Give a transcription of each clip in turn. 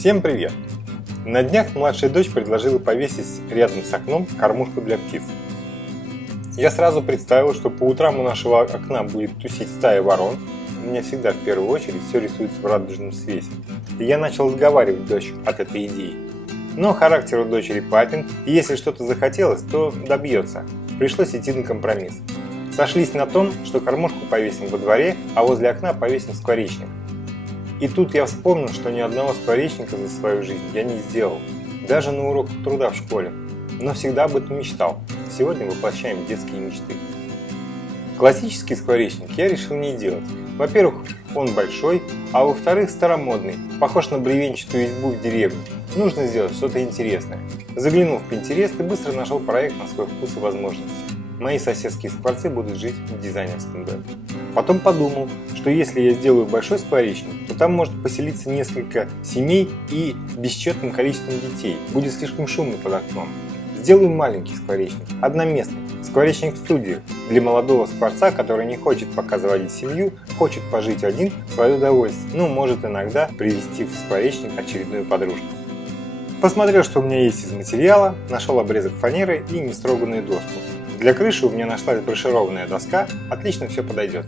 Всем привет! На днях младшая дочь предложила повесить рядом с окном кормушку для птиц. Я сразу представил, что по утрам у нашего окна будет тусить стая ворон. У меня всегда в первую очередь все рисуется в радужном свете. И я начал отговаривать дочь от этой идеи. Но характер у дочери папин, и если что-то захотелось, то добьется. Пришлось идти на компромисс. Сошлись на том, что кормушку повесим во дворе, а возле окна повесим скворечник. И тут я вспомнил, что ни одного скворечника за свою жизнь я не сделал, даже на уроках труда в школе, но всегда об этом мечтал. Сегодня воплощаем детские мечты. Классический скворечник я решил не делать. Во-первых, он большой, а во-вторых, старомодный, похож на бревенчатую избу в деревне. Нужно сделать что-то интересное. Заглянув в Pinterest, и быстро нашел проект на свой вкус и возможности. Мои соседские скворцы будут жить в дизайнерском доме. Потом подумал, что если я сделаю большой скворечник, то там может поселиться несколько семей и бесчетным количеством детей. Будет слишком шумно под окном. Сделаю маленький скворечник, одноместный. Скворечник в студию для молодого скворца, который не хочет пока заводить семью, хочет пожить один в свое удовольствие, но может иногда привести в скворечник очередную подружку. Посмотрел, что у меня есть из материала, нашел обрезок фанеры и нестроганную доску. Для крыши у меня нашлась брошированная доска, отлично все подойдет.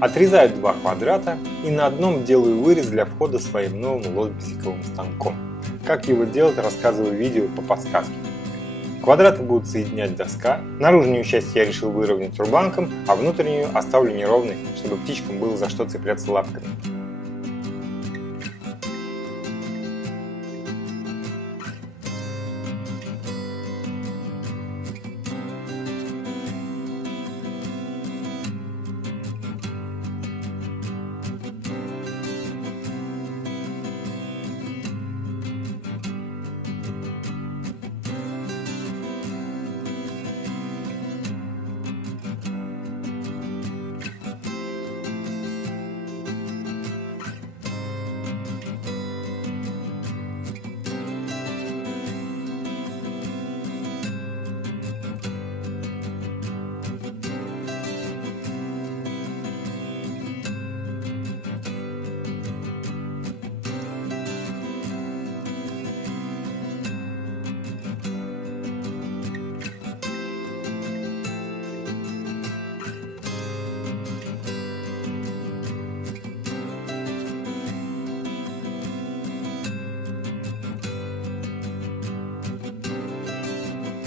Отрезаю два квадрата и на одном делаю вырез для входа своим новым лобзиковым станком. Как его делать, рассказываю в видео по подсказке. Квадраты будут соединять доска. Наружную часть я решил выровнять рубанком, а внутреннюю оставлю неровной, чтобы птичкам было за что цепляться лапками.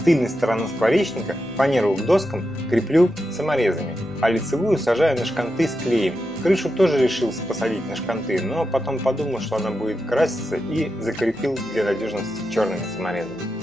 тыльной стороны скворечника фанеру к доскам креплю саморезами, а лицевую сажаю на шканты с клеем. Крышу тоже решил посадить на шканты, но потом подумал, что она будет краситься, и закрепил для надежности черными саморезами.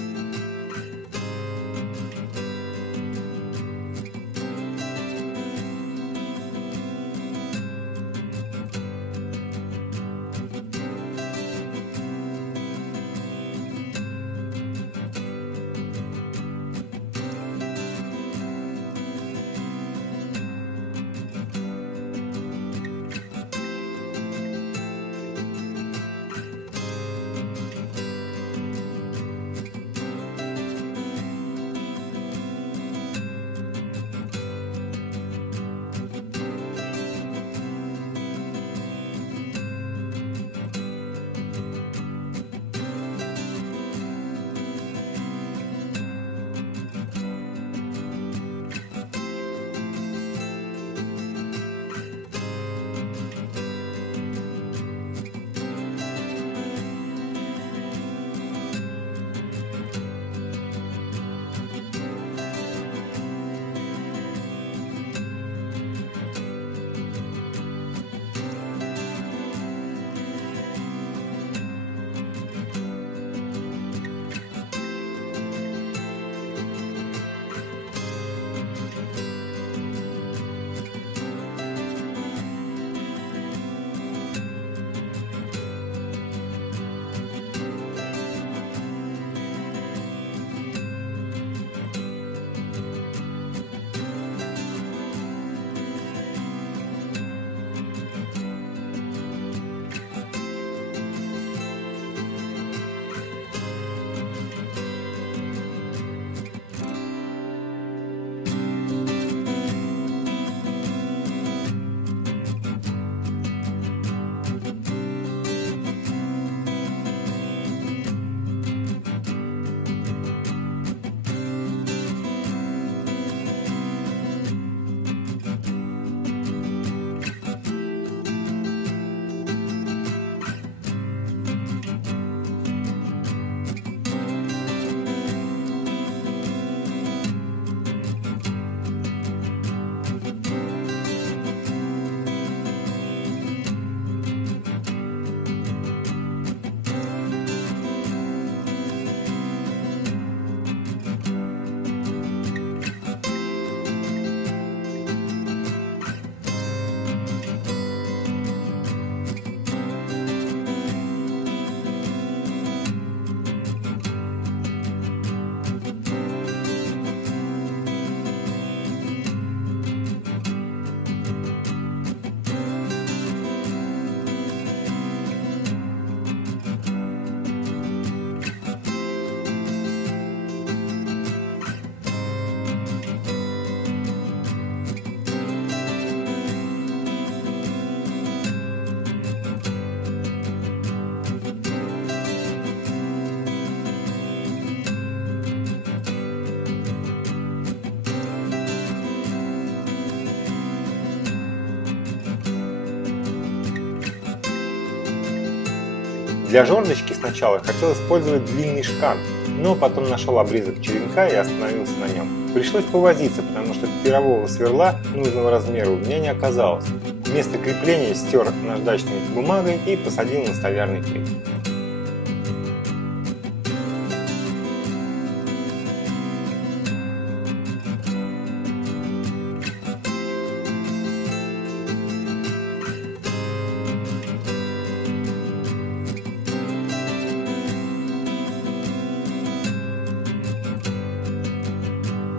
Для жердочки сначала хотел использовать длинный шкант, но потом нашел обрезок черенка и остановился на нем. Пришлось повозиться, потому что пирового сверла нужного размера у меня не оказалось. Вместо крепления стер наждачной бумагой и посадил на столярный клей.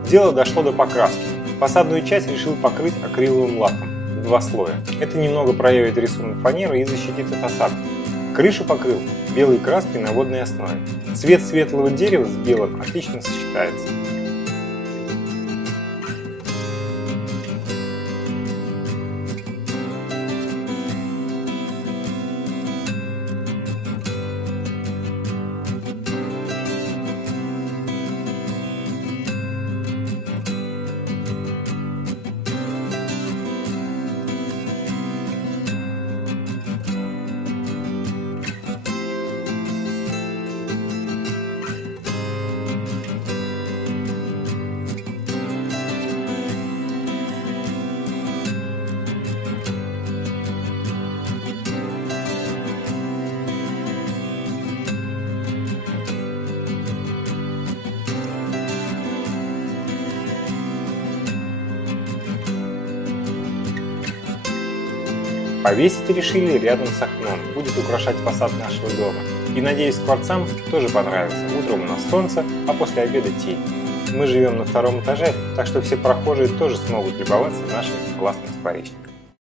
Дело дошло до покраски. Фасадную часть решил покрыть акриловым лаком в 2 слоя. Это немного проявит рисунок фанеры и защитит от осадков. Крышу покрыл белой краской на водной основе. Цвет светлого дерева с белым отлично сочетается. Повесить решили рядом с окном, будет украшать фасад нашего дома. И надеюсь, скворцам тоже понравится. Утром у нас солнце, а после обеда тень. Мы живем на 2-м этаже, так что все прохожие тоже смогут любоваться нашим классным скворечником.